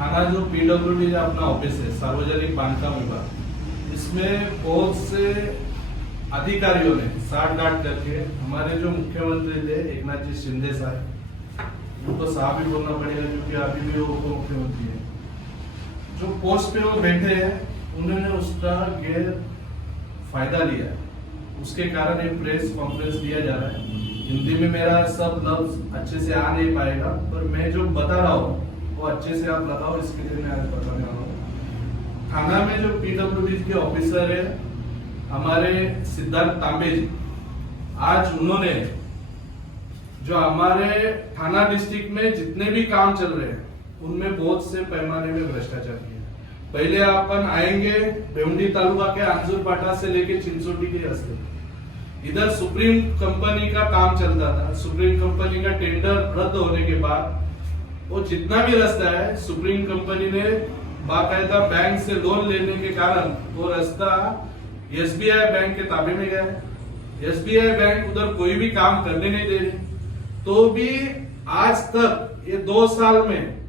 थाना जो पीडब्ल्यूडी अपना ऑफिस है, सार्वजनिक बांधकाम विभाग, इसमें बहुत से अधिकारियों ने साठ गांठ करके हमारे जो मुख्यमंत्री थे एकनाथ जी शिंदे साहब, उनको साहब ही बोलना पड़ेगा क्योंकि अभी भी वो उप मुख्यमंत्री है, जो पोस्ट पे वो बैठे हैं, उन्होंने उसका गैर फायदा लिया। उसके कारण एक प्रेस कॉन्फ्रेंस दिया जा रहा है। हिंदी में मेरा सब लफ्ज अच्छे से आ नहीं पाएगा, पर मैं जो बता रहा हूँ वो अच्छे से आप लगाओ, इसके लिए मैं आज बताने वाला हूँ। थाना में जो पीडब्ल्यूडी के ऑफिसर है हमारे सिद्धार्थ तांबे जी, आज उन्होंने जो हमारे थाना डिस्ट्रिक्ट में जितने भी काम चल रहे हैं उनमें बहुत से पैमाने में भ्रष्टाचार किया। पहले अपन आएंगे भेवंडी तालुका के अंजुर पाटा से लेके चिंचोटी के रास्ते, इधर सुप्रीम कंपनी का काम चलता था। सुप्रीम कंपनी का टेंडर रद्द होने के बाद वो जितना भी रास्ता है, सुप्रीम कंपनी ने बाकायदा बैंक से लोन लेने के कारण वो रास्ता एसबीआई बैंक के ताबे में गया है। एसबीआई बैंक उधर कोई भी काम करने नहीं दे रही, तो भी आज तक ये 2 साल में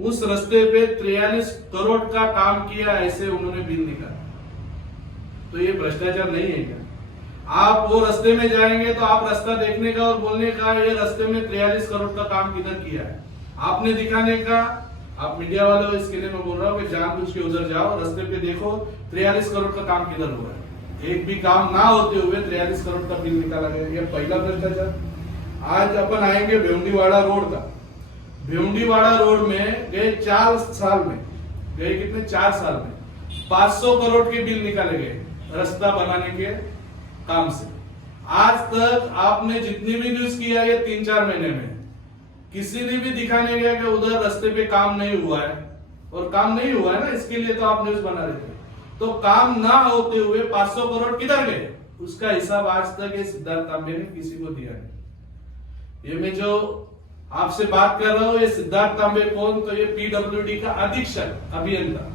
उस रास्ते पे 43 करोड़ का काम किया, ऐसे उन्होंने बिल निकाला। तो ये भ्रष्टाचार नहीं है क्या? आप वो रास्ते में जाएंगे तो आप रास्ता देखने का और बोलने का ये रास्ते में 43 करोड़ का काम किधर किया है आपने दिखाने का। आप मीडिया वाले हो, इसके लिए मैं बोल रहा हूँ कि जानबूझ के उधर जाओ, रास्ते पे देखो 43 करोड़ का काम किधर हुआ है। एक भी काम ना होते हुए 43 करोड़ का बिल निकाला गया, ये पहला भ्रष्टाचार। आज अपन आएंगे भेवंडीवाड़ा रोड का। भेवंडीवाड़ा रोड में गए 4 साल में, गए कितने 4 साल में 500 करोड़ के बिल निकाले गए रास्ता बनाने के काम से। आज तक आपने जितनी भी न्यूज किया है 3-4 महीने में, किसी ने भी दिखाने गया कि उधर रास्ते पे काम नहीं हुआ है, और काम नहीं हुआ है ना, इसके लिए तो आप न्यूज बना रहे थे। तो काम ना होते हुए 500 करोड़ किधर गए, उसका हिसाब आज तक ये सिद्धार्थ तांबे ने किसी को दिया नहीं। ये मैं जो आपसे बात कर रहा हूँ, ये सिद्धार्थ तांबे कौन, तो ये पीडब्ल्यूडी का अधीक्षक अभियंता,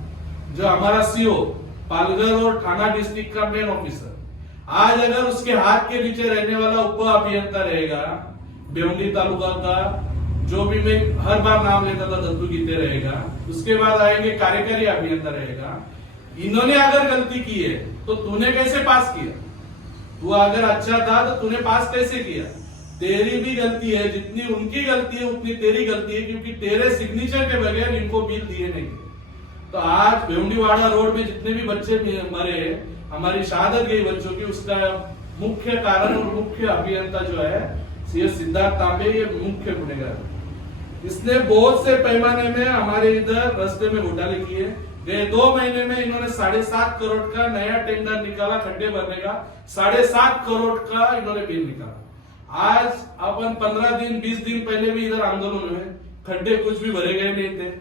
जो हमारा सीओ पालघर और थाना डिस्ट्रिक्ट का मेन ऑफिसर, आज अगर उसके हाथ के नीचे रहने वाला उप अभियंता रहेगा भेवंडी तालुका का, जो भी मैं हर बार नाम लेता था दत्तू गीते रहेगा, उसके बाद आएंगे कार्यकारी अभियंता रहेगा। इन्होंने अगर गलती की है तो तूने कैसे पास किया? तू अगर अच्छा था तो तूने पास कैसे किया? तेरी भी गलती है, जितनी उनकी गलती है उतनी तेरी गलती है, क्योंकि तेरे सिग्नेचर के बगैर इनको बिल दिए नहीं। तो आज भेवंडीवाड़ा रोड में जितने भी बच्चे मरे, हमारी शहादत गई बच्चों की, उसका मुख्य कारण और मुख्य अभियंता जो है सिद्धार्थ तांबे, ये मुख्य गुनेगार। इसने बहुत से पैमाने में हमारे इधर रास्ते में घोटाले किए। गए 2 महीने में इन्होंने 7.5 करोड़ का नया टेंडर निकाला खड्डे भरने का, 7.5 करोड़ का इन्होंने बिल निकाला। आज अपन 15 दिन 20 दिन पहले भी इधर आंदोलन में खड्डे कुछ भी भरे गए नहीं थे।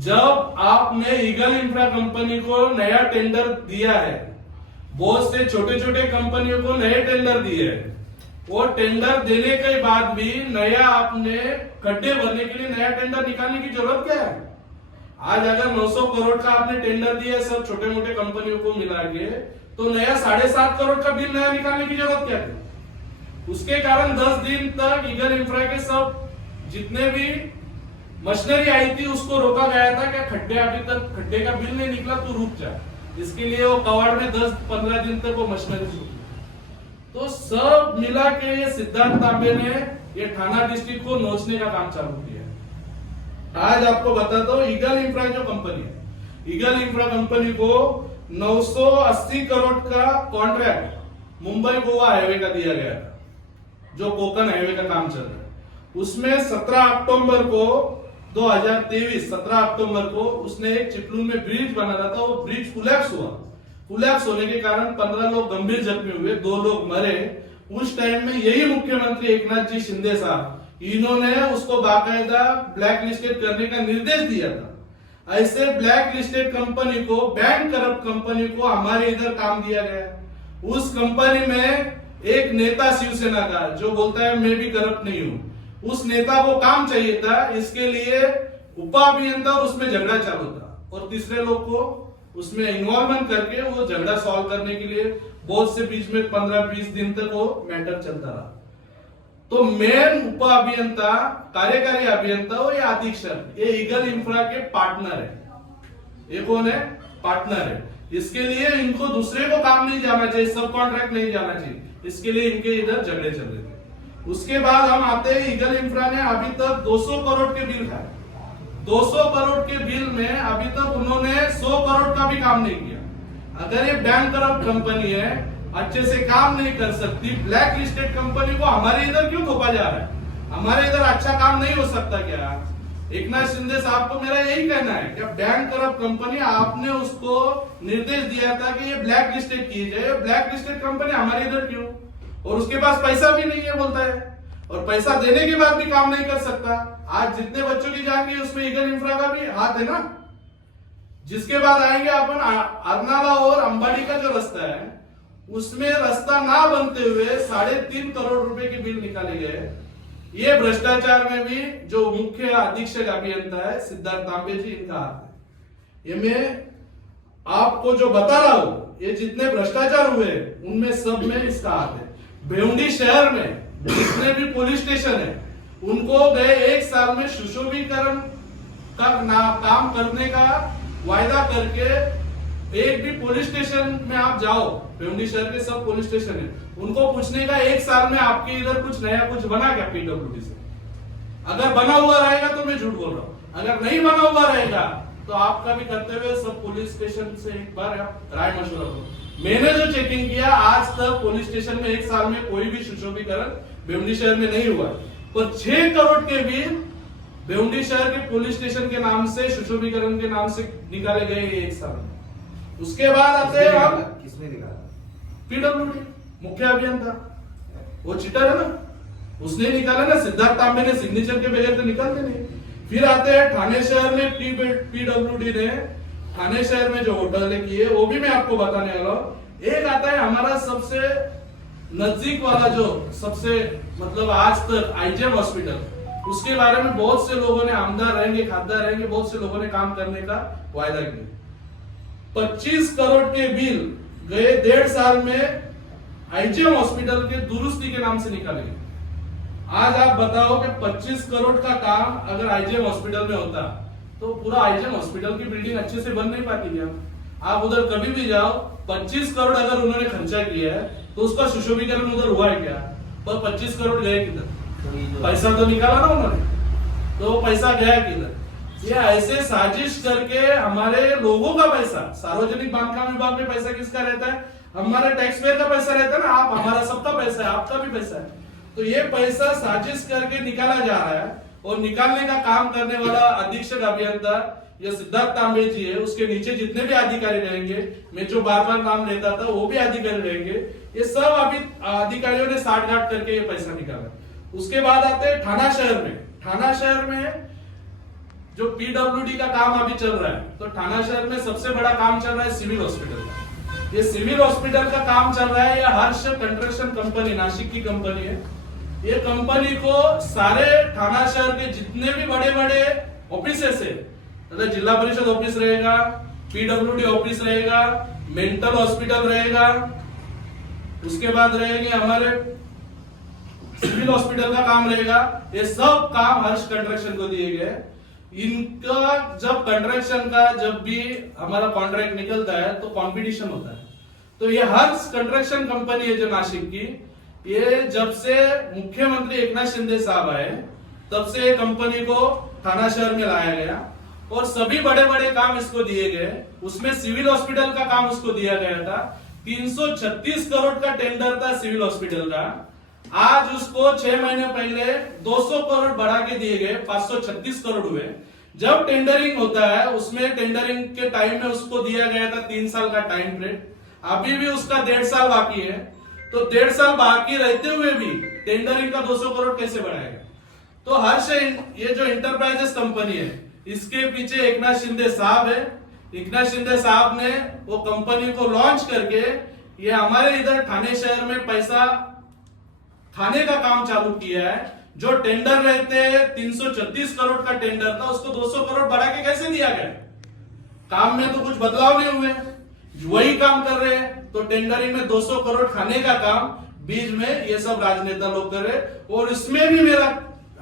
जब आपने ईगल इंफ्रा कंपनी को नया टेंडर दिया है, बहुत से छोटे छोटे कंपनियों को नए टेंडर दिए हैं, वो टेंडर देने के बाद भी नया आपने खड्डे भरने के लिए नया टेंडर निकालने की जरूरत क्या है? आज अगर 900 करोड़ का आपने टेंडर दिया सब छोटे मोटे कंपनियों को मिला के, तो नया 7.5 करोड़ का बिल नया निकालने की जरूरत क्या थी? उसके कारण 10 दिन तक ईगल इंफ्रा के सब जितने भी मशीनरी आई थी उसको रोका गया था कि खड्डे अभी तक खड्डे का बिल नहीं निकला, तू रुक जा। इसके लिए वो कवाड़ में 10-15 दिन तक वो मशीनरी रुकी। तो सब मिला के ये सिद्धार्थ तांबे ने ये थाना डिस्ट्रिक्ट को नोचने का काम चालू किया। आज आपको बताता हूँ, ईगल इंफ्रा जो कंपनी है, ईगल इंफ्रा कंपनी को 980 करोड़ का कॉन्ट्रैक्ट मुंबई गोवा हाईवे का दिया गया था, जो कोकण हाईवे का काम चल रहा है। उसमें 17 अक्टूबर को 2023 17 अक्टूबर को उसने एक चिपलून में ब्रिज बनाना था, वो ब्रिज कोलैप्स हुआ। कोलैप्स होने के कारण 15 लोग गंभीर जख्मी हुए, 2 लोग मरे। उस टाइम में यही मुख्यमंत्री एकनाथ जी शिंदे साहब, इन्होंने उसको बाकायदा ब्लैक लिस्टेड करने का निर्देश दिया था। ऐसे ब्लैक लिस्टेड कंपनी को, बैंक करप्ट कंपनी को हमारे इधर काम दिया गया। उस कंपनी में एक नेता शिवसेना का जो बोलता है मैं भी करप्ट नहीं हूं, उस नेता को काम चाहिए था, इसके लिए उपाभियंता और उसमें झगड़ा चालू था, और तीसरे लोग को उसमें इन्वॉल्वमेंट करके वो झगड़ा सॉल्व करने के लिए बहुत से बीच में 15-20 दिन तक वो मैटर चलता रहा। तो मेन उप अभियंता, कार्यकारी अभियंता और ये अधीक्षक, ये ईगल इंफ्रा के पार्टनर है। ये कौन है? पार्टनर है। इसके लिए इनको दूसरे को काम नहीं जाना चाहिए, सब कॉन्ट्रैक्ट नहीं जाना चाहिए, इसके लिए इनके इधर झगड़े चल रहे थे। उसके बाद हम आते हैं, ईगल इंफ्रा ने अभी तक 200 करोड़ के बिल खाए। 200 करोड़ के बिल में अभी तक उन्होंने 100 करोड़ का भी काम नहीं किया। अगर ये बैंक करप्ट कंपनी है, अच्छे से काम नहीं कर सकती, ब्लैक लिस्टेड कंपनी को हमारे इधर क्यों थोपा जा रहा है? हमारे इधर अच्छा काम नहीं हो सकता क्या? एकनाथ शिंदे साहब को मेरा यही कहना है कि बैंक करप्ट कंपनी, आपने उसको निर्देश दिया था कि ये ब्लैक लिस्टेड की जाए, ब्लैक लिस्टेड कंपनी हमारे इधर क्यों? और उसके पास पैसा भी नहीं है बोलता है, और पैसा देने के बाद भी काम नहीं कर सकता। आज जितने बच्चों की जान गई उसमें ईगल इंफ्रा का भी हाथ है ना। जिसके बाद आएंगे अपन अरनाला और अंबाड़ी का जो रास्ता है, उसमें रास्ता ना बनते हुए 3.5 करोड़ रुपए के बिल निकाले गए। ये भ्रष्टाचार में भी जो मुख्य अधीक्षक अभियंता है सिद्धार्थ तांबे जी, इनका हाथ है। ये मैं आपको जो बता रहा हूं, ये जितने भ्रष्टाचार हुए उनमें सब में इसका हाथ है। भिवंडी शहर में जितने भी पुलिस स्टेशन है, उनको गए 1 साल में सुशोभीकरण का काम करने का वायदा करके, एक भी पुलिस स्टेशन में आप जाओ, भिवंडी शहर के सब पुलिस स्टेशन है, उनको पूछने का 1 साल में आपके इधर कुछ नया कुछ बना क्या पीडब्ल्यूडी से? अगर बना हुआ रहेगा तो मैं झूठ बोल रहा हूं, अगर नहीं बना हुआ रहेगा तो आपका भी कर्तव्य सब पुलिस स्टेशन से एक बार राय मशवरा करो। मैंने जो चेकिंग किया, आज तक पुलिस स्टेशन में 1 साल में कोई भी सुशोभीकरण भिवंडी शहर में नहीं हुआ, पर 6 करोड़ के बिल भिवंडी शहर के पुलिस स्टेशन के नाम से, सुशोभीकरण के नाम से निकाले गए 1 साल में। उसके बाद आते हैं हम, किसने निकाला? पीडब्ल्यूडी मुख्य अभियंता, वो चीटर है ना, उसने निकाला ना। सिद्धार्थ तांबे ने सिग्नेचर के बगैर तो निकालते नहीं। फिर आते हैं ठाणे शहर में पीडब्ल्यूडी ने ठाणे शहर में जो होटल किए, वो भी मैं आपको बताने वाला हूं। एक आता है हमारा सबसे नजदीक वाला, जो सबसे मतलब आज तक आईजीएम हॉस्पिटल, उसके बारे में बहुत से लोगों ने, आमदार रहेंगे, खासदार रहेंगे, बहुत से लोगों ने काम करने का वायदा किया। 25 करोड़ के बिल गए 1.5 साल में आईजीएम हॉस्पिटल के दुरुस्ती के नाम से निकाले गए। आज आप बताओ कि 25 करोड़ का काम अगर आईजीएम हॉस्पिटल में होता तो पूरा आईजीएम हॉस्पिटल की बिल्डिंग अच्छे से बन नहीं पाती क्या? आप उधर कभी भी जाओ, 25 करोड़ अगर उन्होंने खर्चा किया है तो उसका सुशोभीकरण उधर हुआ है क्या? पर 25 करोड़ गए किधर? पैसा तो निकाला ना उन्होंने, तो पैसा गया किधर? ये ऐसे साजिश करके हमारे लोगों का पैसा, सार्वजनिक बांधकाम विभाग में पैसा किसका रहता है? हमारे टैक्स पेयर का पैसा रहता है ना। आप, हमारा सबका पैसा है, आपका भी पैसा है। तो ये पैसा साजिश करके निकाला जा रहा है, और निकालने का काम करने वाला अधीक्षक अभियंता ये सिद्धार्थ तांबे जी है। उसके नीचे जितने भी अधिकारी रहेंगे, मैं जो बार बार नाम लेता था, वो भी अधिकारी रहेंगे। ये सब अभी अधिकारियों ने साठ-गांठ करके ये पैसा निकाला। उसके बाद आते हैं ठाणा शहर में। ठाणा शहर में जो पीडब्ल्यूडी का काम अभी चल रहा है, तो ठाणा शहर में सबसे बड़ा काम चल रहा है सिविल हॉस्पिटल का। ये सिविल हॉस्पिटल का काम चल रहा है, ये हर्ष कंस्ट्रक्शन कंपनी, नासिक की कंपनी है। ये कंपनी को सारे ठाणा शहर के जितने भी बड़े बड़े ऑफिसेस है, मतलब जिला परिषद ऑफिस रहेगा, पीडब्ल्यूडी ऑफिस रहेगा, मेंटल हॉस्पिटल रहेगा, उसके बाद रहेंगे हमारे सिविल हॉस्पिटल का काम रहेगा, ये सब काम हर्ष कंस्ट्रक्शन को दिए गए। इनका जब कंस्ट्रक्शन का जब भी हमारा कॉन्ट्रैक्ट निकलता है तो कंपटीशन होता है। तो ये हर्ष कंस्ट्रक्शन कंपनी है जो नासिक की, ये जब से मुख्यमंत्री एकनाथ शिंदे साहब आए तब से ये कंपनी को ठाणा शहर में लाया गया, और सभी बड़े बड़े काम इसको दिए गए। उसमें सिविल हॉस्पिटल का काम उसको दिया गया था। 336 करोड़ का टेंडर था सिविल हॉस्पिटल का। आज उसको 6 महीने पहले 200 करोड़ बढ़ा के दिए गए, 536 करोड़ हुए। जब टेंडरिंग होता है, उसमें टेंडरिंग के टाइम में उसको दिया गया था 3 साल का टाइम पीरियड, अभी भी उसका 1.5 साल बाकी है। तो 1.5 साल बाकी रहते हुए भी टेंडरिंग का 200 करोड़ कैसे बढ़ाएगा? तो हर्ष, ये जो इंटरप्राइजेस कंपनी है, इसके पीछे एकनाथ शिंदे साहब है। एकनाथ शिंदे साहब ने वो कंपनी को लॉन्च करके ये हमारे इधर ठाणे शहर में पैसा खाने का काम चालू किया है। जो टेंडर रहते 336 करोड़ का टेंडर था, उसको 200 करोड़ बढ़ा के कैसे दिया गया? काम में तो कुछ बदलाव नहीं हुए, वही काम कर रहे हैं। तो टेंडरिंग में 200 करोड़ खाने का काम बीच में ये सब राजनेता लोग कर रहे। और इसमें भी मेरा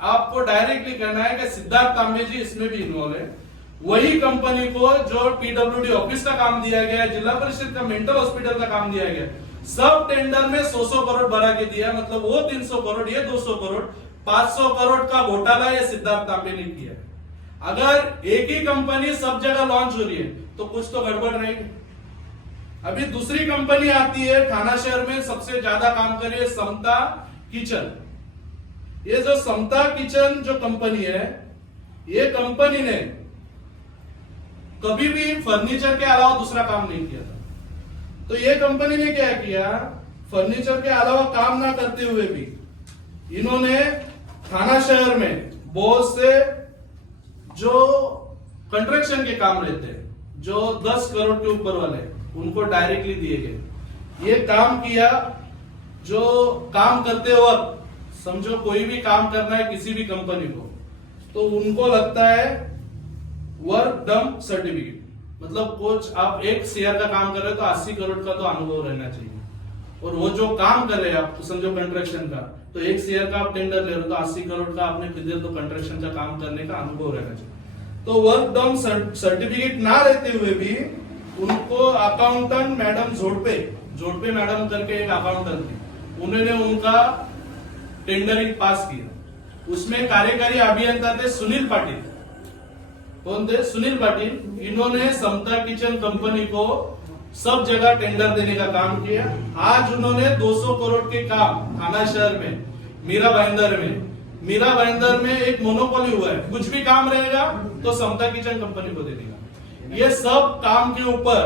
आपको डायरेक्टली कहना है कि सिद्धार्थ तांबे जी इसमें भी इन्वॉल्व है। वही कंपनी को जो पीडब्ल्यूडी ऑफिस का काम दिया गया, जिला परिषद का मेंटल हॉस्पिटल का काम दिया गया, सब टेंडर में 100 करोड़ भरा के दिया। मतलब वो 300 करोड़, ये 200 करोड़, 500 करोड़ का घोटाला ये सिद्धार्थ तांबे ने किया। अगर एक ही कंपनी सब जगह लॉन्च हो रही है तो कुछ तो गड़बड़ रहेगी। अभी दूसरी कंपनी आती है थाना शहर में, सबसे ज्यादा काम कर रही है समता किचन। ये जो समता किचन जो कंपनी है, ये कंपनी ने कभी भी फर्नीचर के अलावा दूसरा काम नहीं किया था। तो ये कंपनी ने क्या किया, फर्नीचर के अलावा काम ना करते हुए भी इन्होंने थाना शहर में बहुत से जो कंस्ट्रक्शन के काम रहते हैं, जो 10 करोड़ के ऊपर वाले, उनको डायरेक्टली दिए गए। ये काम किया। जो काम करते वक्त समझो कोई भी काम करना है किसी भी कंपनी को, तो उनको लगता है वर्क डन सर्टिफिकेट। मतलब कुछ आप 1 शेयर का काम कर रहे हो तो 80 करोड़ का तो अनुभव रहना चाहिए। और वो जो काम कर रहे हैं आप, तो समझो कंस्ट्रक्शन का, तो 1 शेयर का आप टेंडर ले रहे हो तो 80 करोड़ का आपने किधर तो कंस्ट्रक्शन का काम करने का अनुभव रहना चाहिए। तो वर्क डन सर्टिफिकेट ना रहते हुए भी उनको अकाउंटेंट मैडम जोड़पे मैडम करके एक अकाउंटेंट थी, उन्होंने उनका टेंडरिंग पास किया। उसमें कार्यकारी अभियंता थे सुनील पाटिल। कौन थे? सुनील पाटिल। इन्होंने समता किचन कंपनी को सब जगह टेंडर देने का काम किया। आज उन्होंने 200 करोड़ के काम थाना शहर में, मीरा भाईंदर में एक मोनोपोली हुआ है। कुछ भी काम रहेगा तो समता किचन कंपनी को दे देगा। ये सब काम के ऊपर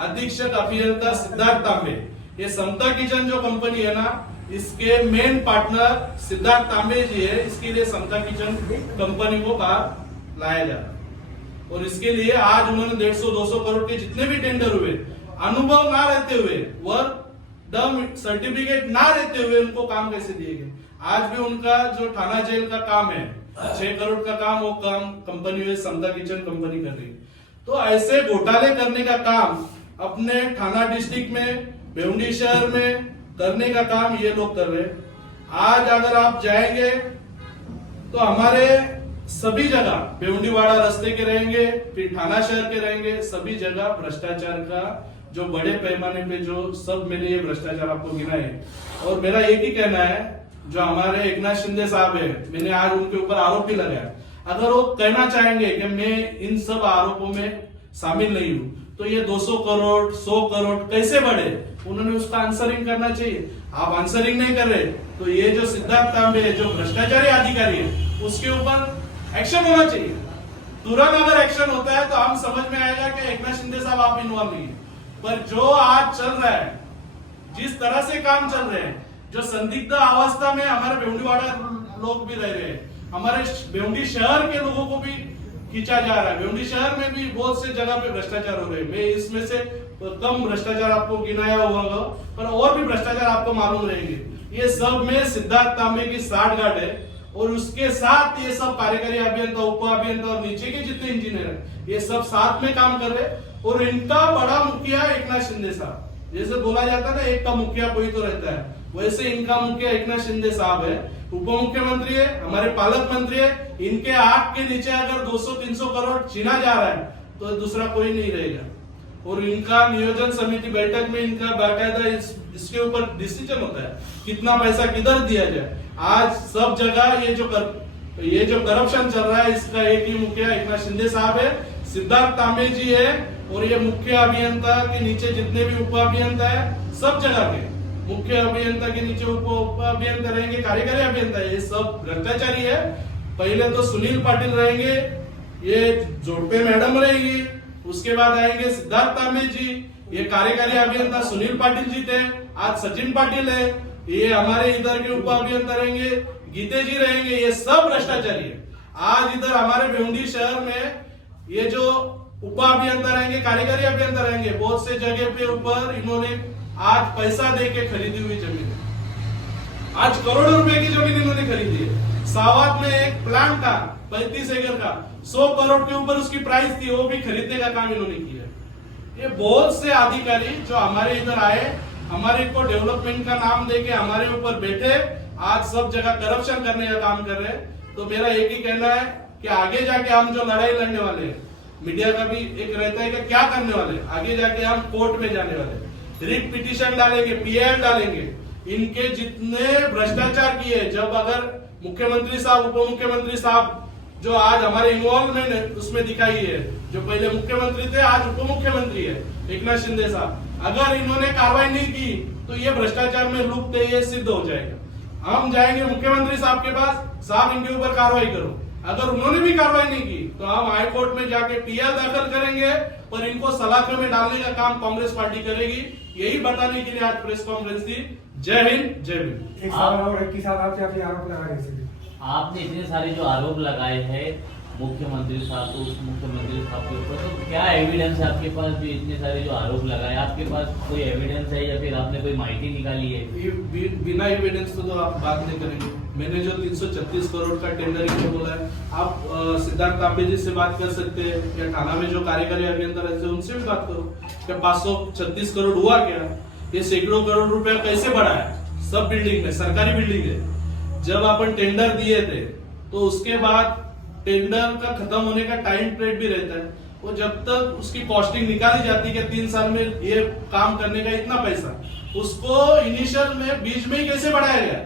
अधीक्षक अभियंता सिद्धार्थ तांबे, ये समता किचन जो कंपनी है ना, इसके मेन पार्टनर सिद्धार्थ तांबे जी है। इसके लिए समता किचन कंपनी को बाहर लाया जा रहा। और इसके लिए आज उन्होंने 150-200 करोड़ के जितने भी टेंडर हुए, अनुभव ना रहते हुए, वर्क डन सर्टिफिकेट ना रहते हुए उनको काम कैसे दिए गए। आज भी उनका जो थाना जेल का काम है 6 करोड़ का काम, वो काम कंपनी में समता किचन कंपनी कर रही है। तो ऐसे घोटाले करने का काम अपने थाना डिस्ट्रिक्ट में, भिवंडी शहर में करने का काम ये लोग कर रहे हैं। आज अगर आप जाएंगे तो हमारे सभी जगह, भिवंडीवाड़ा रास्ते के रहेंगे, फिर थाना शहर के रहेंगे, सभी जगह भ्रष्टाचार का जो बड़े पैमाने पे जो सब मिले ये भ्रष्टाचार आपको गिना है। और मेरा एक ही कहना है, जो हमारे एकनाथ शिंदे साहब है, मैंने आज उनके ऊपर आरोप भी लगाया। अगर वो कहना चाहेंगे कि मैं इन सब आरोपों में शामिल नहीं हूं, तो ये 200 करोड़ 100 करोड़ कैसे बढ़े, उन्होंने उसका आंसरिंग करना चाहिए। आप आंसरिंग नहीं कर रहे, तो ये जो सिद्धार्थ तांबे है, जो भ्रष्टाचारी अधिकारी है, उसके ऊपर एक्शन होना चाहिए। तुरंत अगर एक्शन होता है तो हम समझ में आएगा कि एकनाथ शिंदे साहब आप इन्वॉल्व नहीं है। पर जो आज चल रहा है, जिस तरह से काम चल रहे हैं, जो संदिग्ध अवस्था में हमारे भिवंडीवाड़ा लोग भी रह रहे हैं, हमारे भिवंडी शहर के लोगों को भी खींचा जा रहा है। भिवंडी शहर में भी बहुत से जगह पे भ्रष्टाचार हो रहे हैं। मैं इसमें से कम भ्रष्टाचार आपको गिनाया हुआ, पर और भी भ्रष्टाचार आपको मालूम रहेंगे। ये सब में सिद्धार्थ तांबे की साठगांठ है। और उसके साथ ये सब कार्यकारी अभियंता, उप अभियंता और नीचे के जितने इंजीनियर हैं, ये सब साथ में काम कर रहे हैं। और इनका बड़ा मुखिया एकनाथ शिंदे साहब, जैसे बोला जाता है ना, एक का मुखिया कोई तो रहता है, वैसे इनका मुखिया एकनाथ शिंदे साहब है। उप मुख्यमंत्री है, हमारे पालक मंत्री है। इनके आंख के नीचे अगर 200-300 करोड़ छीना जा रहा है तो दूसरा कोई नहीं रहेगा। और इनका नियोजन समिति बैठक में इनका बाकायदा इसके ऊपर डिसीजन होता है, कितना पैसा किधर दिया जाए। आज सब जगह ये जो करप्शन चल रहा है, इसका एक ही मुखिया एकनाथ शिंदे साहब है, सिद्धार्थ तांबे जी है। और ये मुख्य अभियंता के नीचे जितने भी उप अभियंता है, सब जगह के मुख्य अभियंता के नीचे उप अभियंता रहेंगे, कार्यकारी अभियंता, ये सब भ्रष्टाचारी है। पहले तो सुनील पाटिल रहेंगे, ये जोड़पे मैडम रहेगी, उसके बाद आएंगे सिद्धार्थ तांबे जी, ये कार्यकारी अभियंता सुनील पाटिल जी थे, आज सचिन पाटिल है, ये हमारे इधर के उप अभियंता रहेंगे, गीते जी रहेंगे, ये सब भ्रष्टाचारी है। आज इधर हमारे भिवंडी शहर में ये जो उप अभियंता रहेंगे, कार्यकारी अभियंता रहेंगे, बहुत से जगह पे ऊपर इन्होंने आज पैसा दे के खरीदी हुई जमीन, आज करोड़ों रुपए की जमीन इन्होंने खरीदी है। सावत में एक प्लांट था 35 एकड़ का, 100 करोड़ के ऊपर उसकी प्राइस थी, वो भी खरीदने का काम इन्होंने किया। ये बहुत से अधिकारी जो हमारे इधर आए, हमारे को डेवलपमेंट का नाम देके हमारे ऊपर बैठे आज सब जगह करप्शन करने का काम कर रहे हैं। तो मेरा एक ही कहना है कि आगे जाके हम जो लड़ाई लड़ने वाले हैं, मीडिया का भी एक रहता है कि क्या करने वाले हैं, आगे जाके हम कोर्ट में जाने वाले हैं, रिट पिटीशन डालेंगे, पीएल डालेंगे, इनके जितने भ्रष्टाचार किए, जब अगर मुख्यमंत्री साहब, उप मुख्यमंत्री साहब जो आज हमारे इन्वॉल्वमेंट उसमें दिखाई है, जो पहले मुख्यमंत्री थे आज उप मुख्यमंत्री है एकनाथ शिंदे साहब, अगर इन्होंने कार्रवाई नहीं की तो ये भ्रष्टाचार में लुप्त है, ये सिद्ध हो जाएगा। हम जाएंगे मुख्यमंत्री साहब के पास, साहब इनके ऊपर कार्रवाई करो। अगर उन्होंने भी कार्रवाई नहीं की तो हम हाई कोर्ट में जाके पीएल दाखिल करेंगे और इनको सलाखे में डालने का काम कांग्रेस पार्टी करेगी। यही बताने के लिए आज प्रेस कॉन्फ्रेंस थी। जय हिंद, जय भीम। एक सवाल और है कि साहब आपसे आप ये आरोप लगा रहे थे, आपने इतने सारे जो आरोप लगाए हैं मुख्यमंत्री साहब को, उप मुख्यमंत्री साहब के ऊपर, तो क्या एविडेंस है आपके पास जो इतने सारे जो आरोप लगाए? आपके पास कोई एविडेंस है या फिर आपने कोई माहिती निकाली है? बिना एविडेंस तो आप बात नहीं करेंगे। मैंने जो 336 करोड़ का टेंडरिंग में बोला है, आप सिद्धार्थ तांबे जी से बात कर सकते हैं या थाना में जो कार्यकारी अभियंता रहते हैं उनसे भी बात करो क्या 536 करोड़ हुआ क्या? ये सैकड़ों करोड़ रुपया कैसे बढ़ा है? सब बिल्डिंग में, सरकारी बिल्डिंग है। जब अपन टेंडर दिए थे तो उसके बाद टेंडर का खत्म होने का टाइम पीरियड भी रहता है, वो जब तक उसकी कॉस्टिंग निकाली जाती है कि 3 साल में ये काम करने का इतना पैसा, उसको इनिशियल में बीच में ही कैसे बढ़ाया गया?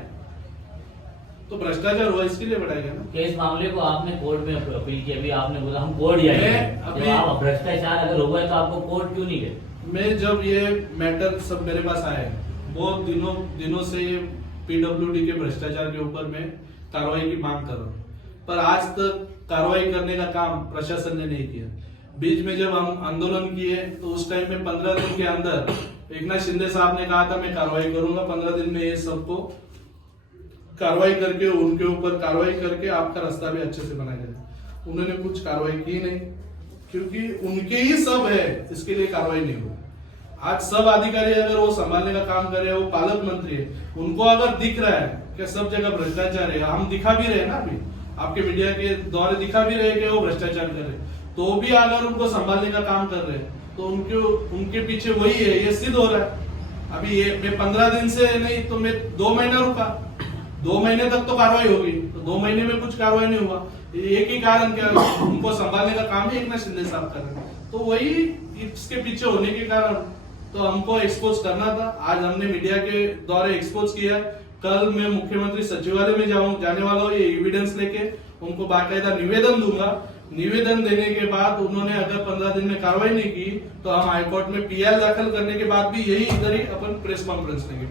तो भ्रष्टाचार हुआ, इसके लिए बढ़ाया गया ना। इस मामले को आपने कोर्ट में अपील की, अभी आपने बोला हम कोर्ट जाएंगे। जब आप भ्रष्टाचार अगर हुआ है तो आपको कोर्ट क्यों नहीं गए? मैं जब ये मैटर सब मेरे पास आए, बहुत दिनों से पीडब्ल्यूडी के भ्रष्टाचार के ऊपर मैं कार्रवाई की मांग कर रहा हूँ, पर आज तक कार्रवाई करने का काम प्रशासन ने नहीं किया। बीच में जब हम आंदोलन किए तो उस टाइम में 15 दिन के अंदर एकनाथ शिंदे साहब ने कहा था मैं कार्रवाई करूंगा, 15 दिन में ये सबको कार्रवाई करके उनके ऊपर कार्रवाई करके आपका रास्ता भी अच्छे से बनाएगा। उन्होंने कुछ कार्रवाई की नहीं, क्योंकि उनके ही सब है, इसके लिए कार्रवाई नहीं हुई। आज सब अधिकारी अगर वो संभालने का काम कर रहे हैं, वो पालक मंत्री है, उनको अगर दिख रहा है कि सब जगह भ्रष्टाचार है, हम दिखा भी रहे हैं ना, अभी आपके मीडिया के द्वारा दिखा भी रहे कि वो भ्रष्टाचार कर रहे, तो भी अगर उनको संभालने का काम कर रहे हैं तो उनके पीछे वही है, ये सिद्ध हो रहा है। अभी ये मैं 15 दिन से नहीं तो मैं 2 महीना रुका, 2 महीने तक तो कार्रवाई होगी, तो 2 महीने में कुछ कार्रवाई नहीं हुआ। एक ही कारण क्या, उनको संभालने का काम ही एकनाथ शिंदे साहब कर रहे हैं, तो वही इसके पीछे होने के कारण तो हमको एक्सपोज करना था। आज हमने मीडिया के द्वारा एक्सपोज किया। कल मैं मुख्यमंत्री सचिवालय में जाने वाला हूँ, ये एविडेंस लेके उनको बाकायदा निवेदन दूंगा। निवेदन देने के बाद उन्होंने अगर 15 दिन में कार्रवाई नहीं की तो हम हाईकोर्ट में पीएल दाखिल करने के बाद भी यही इधर ही अपन प्रेस कॉन्फ्रेंस लेंगे।